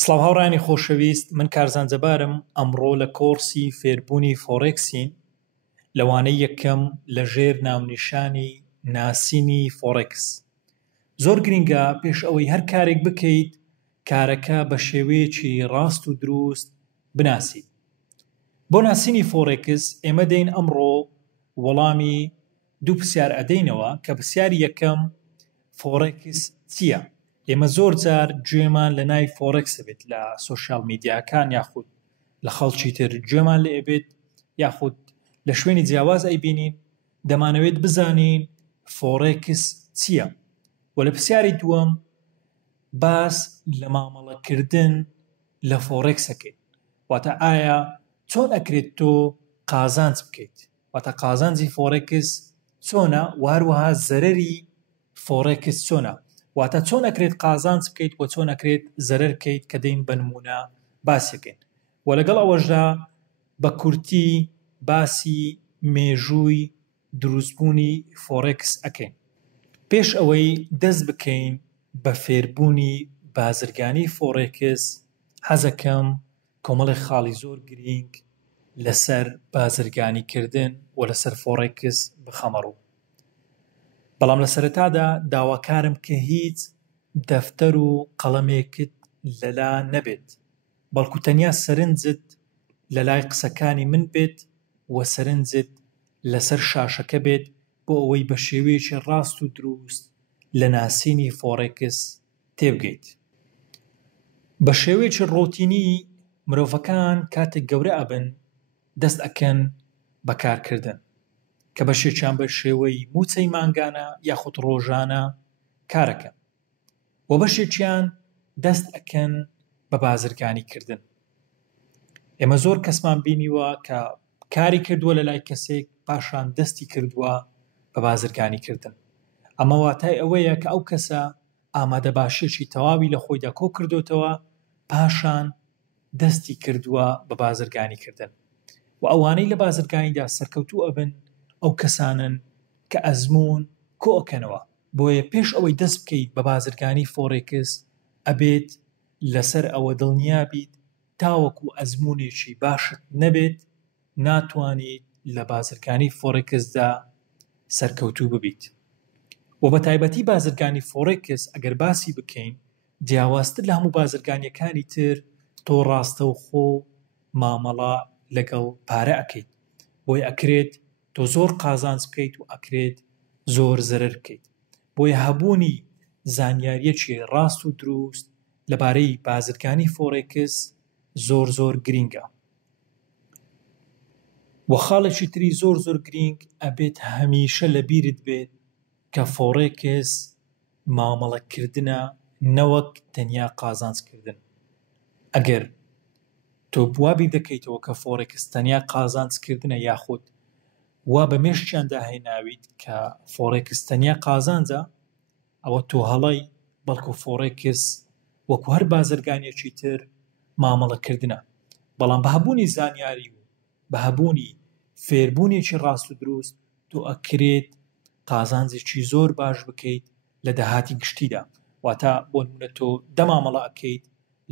سڵاو هاوڕانی خۆشەویست، من کارزان جەبارم. ئەمڕۆ لە کۆرسی فێربوونی فۆڕێکسین لەوانەی یەکەم لەژێر ناونیشانی ناسینی فۆڕێکس. زۆر گرینگە پێش ئەوەی هەر کارێک بکەیت کارەکە بە شێوەیەکی ڕاست و دروست بناسیت. بۆ ناسینی فۆڕێکس ئێمە دەین ئەمڕۆ وەڵامی دوو پرسیار ئەدەینەوە کە پرسیاری یەکەم فۆڕێکس چییە؟ ئێمە زۆر جار گوێمان لە ناوی فۆڕێکس بێت لە سۆشیال میدیاکان یاخود لە خەڵکی تر گوێمان لێ بێت یاخود لە شوێنی جیاواز ئەیبینین. دەمانەوێت بزانین فۆڕێکس چییە؟ و لە پرسیاری دووەم باس لە مامەڵەکردن لە فۆڕێکسەکەین، واتە ئایا چۆن ئەکرێت تۆ قازانج بکەیت؟ واتە قازانجی فۆڕێکس چۆنە؟ واروەها زەرەری فۆڕێکس چۆنە؟ واتە چۆن ئەکرێت قازانج بکەیت و چۆن ئەکرێت زەرەر بکەیت کە دەین بە نمونە باسیەکەین. و لەگەڵ ئەوەشدا بە کورتی باسی مێژووی دروستبوونی فۆڕێکس ئەکەین. پێش ئەوەی دەست بکەین بە فێربوونی بازرگانی فۆڕێکس، حەزەکەم کۆمەڵی خاڵی زۆر گرنگ لەسەر بازرگانیکردن و لەسەر فۆڕێکس بخەمەڕوو. بەڵام لە سەرەتادا داواکارم کە هیچ دەفتەر و قەڵەمێکت لەلا نەبێت، بەڵکو تەنیا سەرنجت لە لای قسەکانی من بێت و سەرنجت لەسەر شاشەکە بێت بۆ ئەوەی بە شێوەیەکی ڕاست و دروست لە ناسینی فۆڕێکس تێبگەیت. بە شێوەیەکی ڕۆتینی مرۆڤەکان کاتێک گەورە ئەبن دەست ئەکەن بەکارکردن کە بەشێکیان بە شێوەی موچەی مانگانە یاخود ڕۆژانە کارەکەن و بەشێکیان دەست ئەکەن بە بازرگانیکردن. ئێمە زۆر کەسمان بینیوە کە کاری کردووە لە لای کەسێک پاشان دەستی کردووە بە بازرگانیکردن. ئەمە واتای ئەوەیە کە ئەو کەسە ئامادە باشیەکی تەواوی لە خۆیدا کۆ کردوتەوە پاشان دەستی کردووە بە بازرگانیکردن. و ئەوانەی لە بازرگانیدا سەرکەوتوو ئەبن ئەو کەسانن کە ئەزموون کۆ ئەکەنەوە. بۆیە پێش ئەوەی دەست بکەیت بە بازرگانی فۆڕێکس ئەبێت لەسەر ئەوە دڵنیابیت تاوەکو ئەزمونێکی باشت نەبێت ناتوانیت لە بازرگانی فۆڕێکسدا سەرکەوتوو ببیت. و بە تایبەتی بازرگانی فۆڕێکس ئەگەر باسی بکەین جیاوازتر لە هەموو بازرگانیەکانی تر تۆ ڕاستەوخۆ مامەڵە لەگەڵ پارە ئەکەیت، بۆی ئەکرێت تۆ زۆر قازانج بکەیت و ئەکرێت زۆر زەرەر بکەیت. بۆیە هەبوونی زانیاریەکی ڕاست و دروست لەبارەی بازرگانی فۆڕێکس زۆر زۆر گرینگە. و خاڵێکی تری زۆر زۆر گرینگ ئەبێت هەمیشە لە بیرت بێت کە فۆڕێکس مامەڵەکردنە نەوەک تەنیا قازانجکردن. ئەگەر تۆ بوابی دەکەیتەوە کە فۆڕێکس تەنیا قازانجکردنە یاخود وا بە مێشتیاندا هێناویت کە فۆڕێکس تەنیا قازانجە، ئەوە تۆ هەڵەی، بەڵکو فۆڕێکس وەکو هەر بازرگانیەکی تر مامەڵەکردنە. بەڵام بە هەبوونی زانیاری و بە هەبوونی فێربوونێکی ڕاست و دروست تۆ ئەکرێت قازانجێکی زۆر باش بکەیت لە داهاتی گشتیدا. واتە بۆ نمونە تۆ 10 مامەڵە ئەکەیت،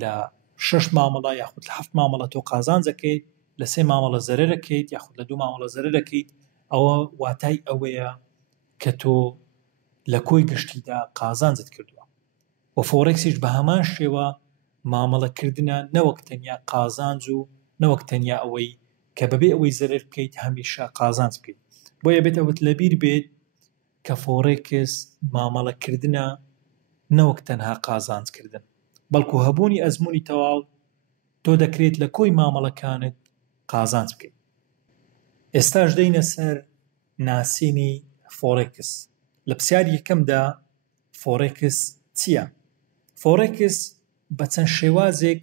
لە 6 مامەڵە یاخود لە 7 مامەڵە تۆ قازانجەکەیت، لە 3 مامەڵە زەرەرەکەیت یاخود لە 2 مامەڵە زەرەرەکەیت. ئەوە واتای ئەوەیە کە تۆ لە کۆی گشتیدا قازانجت کردووە. و فۆڕێکسیش بە هەمان شێوە مامەڵەکردنە نەوەک تەنیا قازانج و نەوەک تەنیا ئەوەی کە بەبێ ئەوەی زەرەر بکەیت هەمیشە قازانج بکەیت. بۆیە بێت ئەوەت لەبیر بێت کە فۆڕێکس مامەڵەکردنە نەوەک تەنها قازانجکردن، بەڵکو هەبوونی ئەزموونی تەواو تۆ دەکرێت لە کۆی مامەڵەکانت قازانج بکەیت. ئێستاش دەینە سەر ناسینی فۆڕێکس. لە پرسیاری یەکەمدا فۆڕێکس چییە؟ فۆڕێکس بە چەند شێوازێک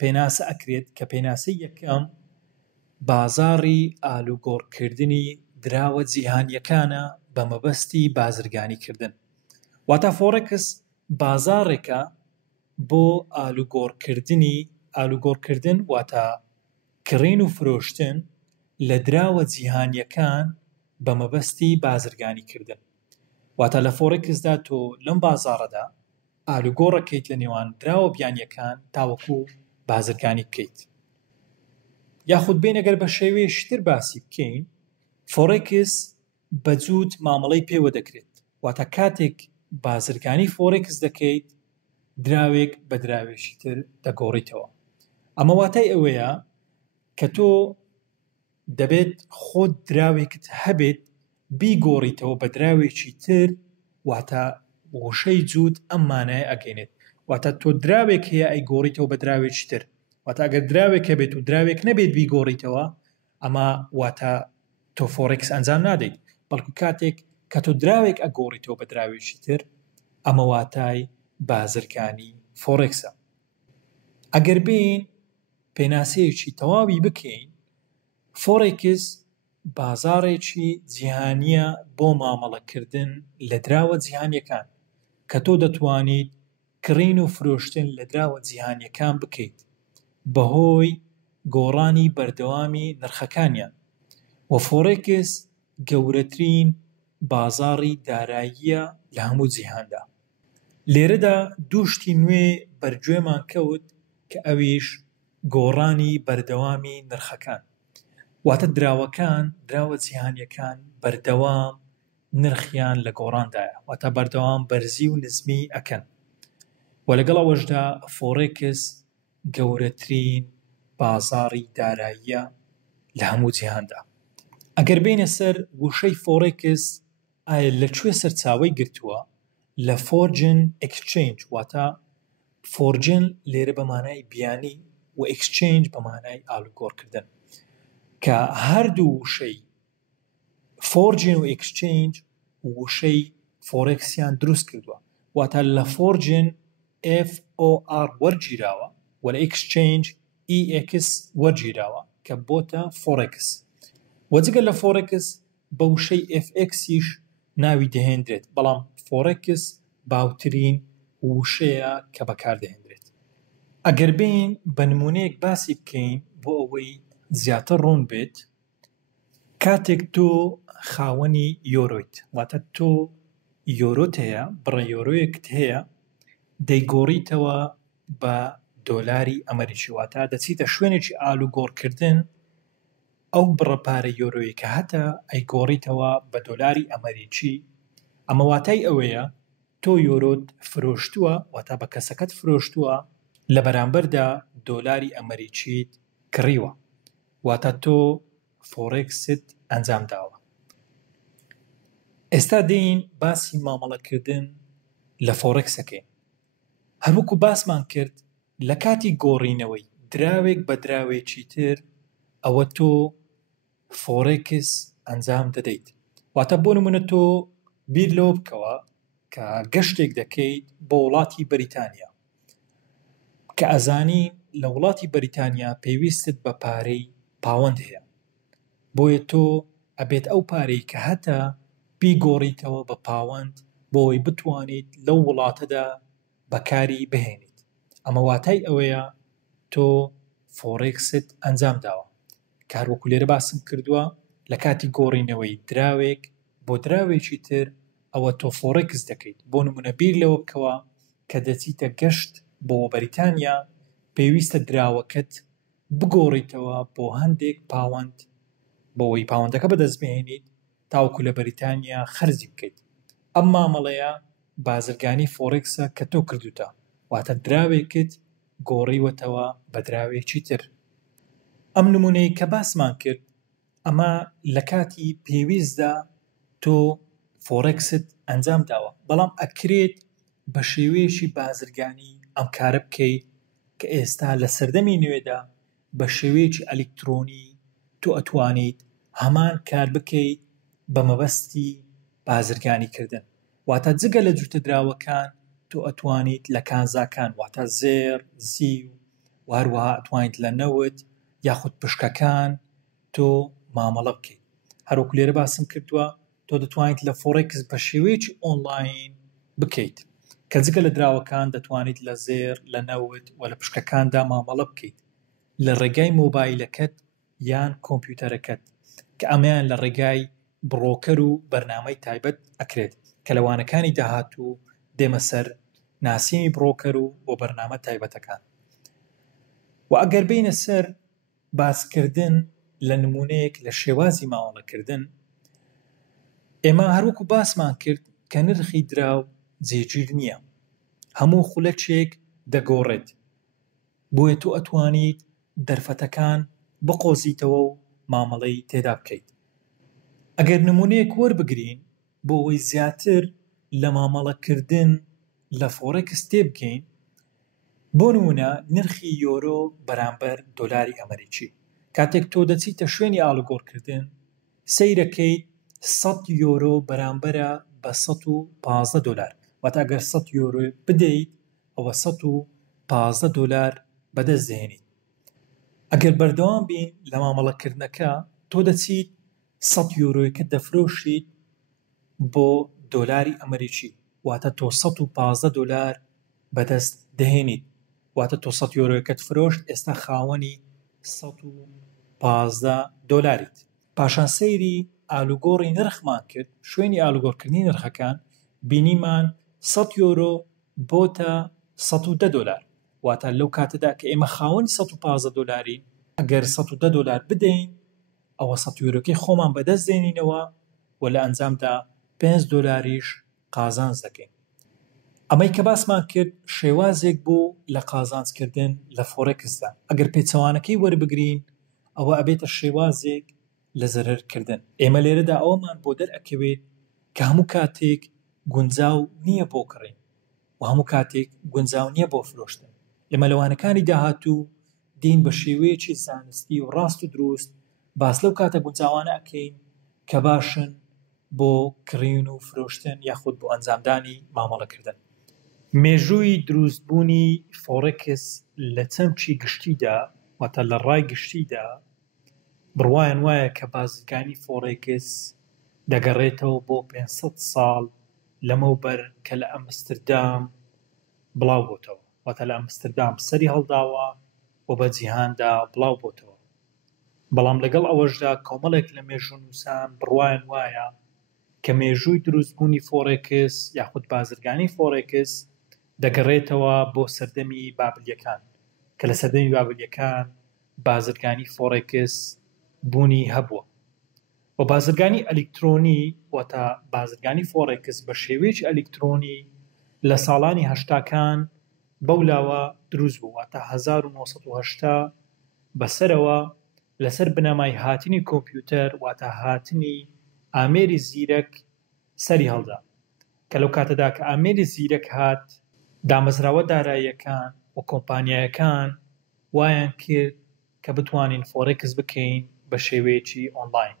پێناسە ئەکرێت کە پێناسەی یەکەم بازاڕی ئالوگۆڕکردنی دراوە جیهانیەکانە بە مەبەستی بازرگانیکردن. واتە فۆڕێکس بازاڕێکە بۆ ئالوگۆڕکردن واتە کڕین و فرۆشتن لە دراوە جیهانیەکان بە مەبەستی بازرگانیکردن. واتە لە فۆڕێکسدا تۆ لەم بازاڕەدا ئالوگۆڕەکەیت لە نێوان دراوە بیانیەکان تاوەکو بازرگانی بکەیت. یاخود بێن ئەگەر بە شێوەیەکی تر باسی بکەین، فۆرێکس بەجووت مامەڵەی پێوە دەکرێت. واتە کاتێک بازرگانی فۆرێکس دەکەیت، دراوێک بە دراوێکی تر دەگۆڕیتەوە. ئەمە واتای ئەوەیە کە تۆ دەبێت خۆت دراوێکت هەبێت بیگۆڕیتەوە بە دراوێکی تر، واتە وشەی جووت ئەم مانایە ئەگەینێت. واتە تۆ دراوێک هەیە ئەیگۆڕیتەوە بە دراوێکی تر. واتە ئەگەر دراوێک هەبێت و دراوێک نەبێت بیگۆڕیتەوە، ئەمە واتە تۆ فۆرێکس ئەنجام نادەیت. بەڵکو کاتێک کە تۆ دراوێک ئەگۆڕیتەوە بە دراوێکی تر، ئەمە واتای بازرگانی فۆرێکسە. ئەگەر بین پێناسەیەکی تەواوی بکەین، فۆرێکس بازاڕێکی جیهانیە بۆ مامەڵەکردن لە دراوە جیهانیەکان کە تۆ دەتوانیت کڕین و فرۆشتن لە دراوە جیهانیەکان بکەیت بەهۆی گۆڕانی بەردەوامی نرخەکانیان. و فۆرێکس گەورەترین بازاڕی داراییە لە هەموو جیهاندا. لێرەدا دوو شتی نوێ بەرگوێمان کەوت کە ئەویش گۆڕانی بەردەوامی نرخەکان. واتە دراوەکان، دراوە جیهانیەکان بەردەوام نرخیان لە گۆڕاندایە، واتە بەردەوام بەرزی و نزمی ئەکەن. و لەگەڵ ئەوەشدا فۆرێکس گەورەترین بازاڕی داراییە لە هەموو جیهاندا. ئەگەر بینە سەر وشەی فۆرێکس ئایا لەکوێ سەرچاوەی گرتووە، لە فۆرجن ئەکسچێنج، واتە فۆرجن لێرە بە مانای بیانی و ئەکسچێنج بە مانای ئالوگۆڕکردن، کە هەردوو وشەی فۆرجن و ئەکسچێنج وشەی فۆرێکسیان دروست کردووە. واتە لە فۆرجن FOR وەرگیراوە و لە ئەکسچێنج EX وەرگیراوە کە بۆتە فۆرێکس. و جگە لە فۆرێکس بە وشەی FXیش ناوی دەهێنرێت، بەڵام فۆرێکس باوترین وشەیە کە بەکاردەهێنرێت. ئەگەر بین بە نمونەیەک باسی بکەین بۆ ئەوەی زیاتر ڕوون بێت، کاتێک تۆ خاوەنی یۆرۆیت، واتە تۆ یۆرۆت هەیە، بڕە یۆرۆیەکت هەیە، دەیگۆڕیتەوە بە دۆلاری ئەمریکی، واتە دەچیتە شوێنێکی ئالوگۆڕکردن، ئەو بڕە پارە یۆرۆیی کە هەتە ئەیگۆڕیتەوە بە دۆلاری ئەمریکی. ئەمە واتای ئەوەیە تۆ یۆرۆت فرۆشتووە، واتە بە کەسەکەت فرۆشتووە، لە بەرامبەردا دۆلاری ئەمریکیت کڕیوە، واتە تۆ فۆرێکست ئەنجام داوە. ئێستا دێین باسی مامەڵەکردن لە فۆرێکسەکەین. هەروەکو باسمان کرد لە کاتی گۆڕینەوەی دراوێک بە دراوێکی تر، ئەوە تۆ فۆرێکس ئەنجام دەدەیت. واتە بۆ نمونە تۆ بیر لەوە بکەوە کە گەشتێک دەکەیت بۆ وڵاتی بەریتانیا، کە ئەزانی لە وڵاتی بەریتانیا پێویستت بە پارەی پاوەند هەیە، بۆیە تۆ ئەبێت ئەو پارەی کە هەتە بیگۆڕیتەوە بە پاوەند بۆی بتوانیت لەو وڵاتەدا بەکاری بهێنیت. ئەمە واتای ئەوەیە تۆ فۆرێکست ئەنجام داوە. کاروەکو لێرە باسم کردووە لە کاتی گۆڕینەوەی دراوێک بۆ دراوێکی تر، ئەوە تۆ فۆرێکس دەکەیت. بۆ نمونە بیر لەوە بکەوە کە دەچیتە گەشت بۆ بەریتانیا، پێویستە دراوەکەت بگۆڕیتەوە بۆ هەندێک پاوەند بۆەوەی پاوەندەکە بەدەست بهێنیت تاوەکو لە بەریتانیا خەرجی بکەیت. ئەم مامەڵەیە بازرگانی فۆرێکسە کە تۆ کردوتە، واتە دراوێکت گۆڕیوەتەوە بە دراوێکی تر. ئەم نمونەی کە باسمان کرد، ئەمە لە کاتی پێویستدا تۆ فۆرێکست ئەنجام داوە، بەڵام ئەکرێت بە شێوەیەکی بازرگانی ئەم کارە بکەیت کە ئێستا لە سەردەمی نوێدا بە شێوەیەکی ئەلکترۆنی تۆ ئەتوانیت هەمان کار بکەیت بە مەبەستی بازرگانی کردن. واتە جگە لە جوتە دراوەکان تۆ ئەتوانیت لە کانزاکان، واتە زێر، زیو، و هەروەها ئەتوانیت لە نەوت یاخود پشکەکان تۆ مامەڵە بکەیت. هەروەکو لێرە باسم کردووە تۆ دەتوانیت لە فۆرێکس بە شێوەیەکی ئۆنلاین بکەیت، کە جگە لە دراوەکان دەتوانیت لە زێر، لە نەوت و لە پشکەکاندا مامەڵە بکەیت لە ڕێگای مۆبایلەکەت یان کۆمپیوتەرەکەت، کە ئەمەیان لە ڕێگای بڕۆکەر و بەرنامەی تایبەت ئەکرێت کە لەوانەکانی داهاتوو دێمە سەر ناسینی بڕۆکەر و بۆ بەرنامە تایبەتەکان. و ئەگەر بینە سەر باسکردن لە نمونەیەک لە شێوازی مامەڵەکردن، ئێمە هەروەکو باسمان کرد کە نرخی دراو جێگیر نییە، هەموو خولەکێک دەگۆڕێت، بۆیە تۆ ئەتوانیت دەرفەتەکان بقۆزیتەوە و مامەڵەی تێدا بکەیت. ئەگەر نمونەیەک وەربگرین بۆ ئەوەی زیاتر لە مامەڵەکردن لە فۆرێکس تێبگەین، بۆ نمونە نرخی یۆرۆ بەرامبەر دۆلاری ئەمریکی. کاتێک تۆ دەچیتە شوێنی ئاڵوگۆڕکردن، سەیرەکەیت 100 یۆرۆ بەرامبەرە بە 115 دۆلار. واتە ئەگەر 100 یۆرۆ بدەیت ئەوە 115 دۆلار بەدەست دێنیت. ئەگەر بەردەوام بین لە مامەڵەکردنەکە، تۆ دەچیت 100 یۆرۆیەکە دەفرۆشیت بۆ دۆلاری ئەمریکی، واتە تۆ 115 دۆلار بەدەست دەهێنیت. واتە تۆ 100 یۆرۆیەکەت فرۆشت، ئێستا خاوەنی 115 دۆلاریت. پاشان سەیری ئالوگۆڕی نرخمان کرد، شوێنی ئالوگۆڕکردنی نرخەکان، بینیمان 100 یۆرۆ بۆتە 110 دۆلار. واتە لەو کاتەدا کە ئێمە خاوەنی 115 دۆلاری، ئەگەر 110 دۆلار بدەین، ئەوە 100 یۆرۆکەی خۆمان بەدەست دێنینەوە و لە ئەنجامدا 5 دۆلاریش قازانج دەکەین. ئەمەی کە باسمان کرد شێوازێک بوو لە قازانجکردن لە فۆرێکسدا. ئەگەر پێچەوانەکەی وەربگرین، ئەوە ئەبێتە شێوازێک لە زەرەرکردن. ئێمە لێرەدا ئەوەمان بۆ دەرئەکەوێت کە هەموو کاتێک گونجاو نییە بۆ کڕین و هەموو کاتێک گونجاو نییە بۆ فرۆشتن. ئێمە لەوانەکانی داهاتوو دین بە شێوەیەکی زانستی و ڕاست و دروست باس لەو کاتە گونجاوانە ئەکەین کە باشن بۆ کڕین و فرۆشتن یاخود بۆ ئەنجامدانی مامەڵەکردن. مێژووی دروستبوونی فۆرێکس لە چەمکی گشتیدا، واتە لە ڕای گشتیدا، بڕوایان وایە کە بازرگانی فۆرێکس دەگەڕێتەوە بۆ 500 ساڵ لەمەوبەر کە لە ئەمستردام بڵاو بۆتەوە. واتە لە ئەمستردام سەری هەڵداوە و بە جیهاندا بڵاو بۆتەوە. بەڵام لەگەڵ ئەوەشدا کۆمەڵێک لە مێژوونووسان بڕوایان وایە کە مێژووی دروستبوونی فۆرێکس یاخود بازرگانی فۆرێکس دەگەڕێتەوە بۆ سەردەمی بابلیەکان، کە لە سەردەمی بابلیەکان بازرگانی فۆرێکس بوونی هەبووە. و بازرگانی ئەلکترۆنی، واتە بازرگانی فۆرێکس بە شێوەیەکی ئەلکترۆنی لە ساڵانی هەشتاکان بەولاوە دروست بوو. واتە 1970 بەسەرەوە لەسەر بنەمای هاتنی کۆمپیوتەر، واتە هاتنی ئامێری زیرەک سەری هەڵدا، کە لەو کاتەدا کە ئامێری زیرەک هات، دامەزراوە داراییەکان و کۆمپانیایەکان وایان کرد کە بتوانین فۆرێکس بکەین بە شێوەیەکی ئۆنلاین.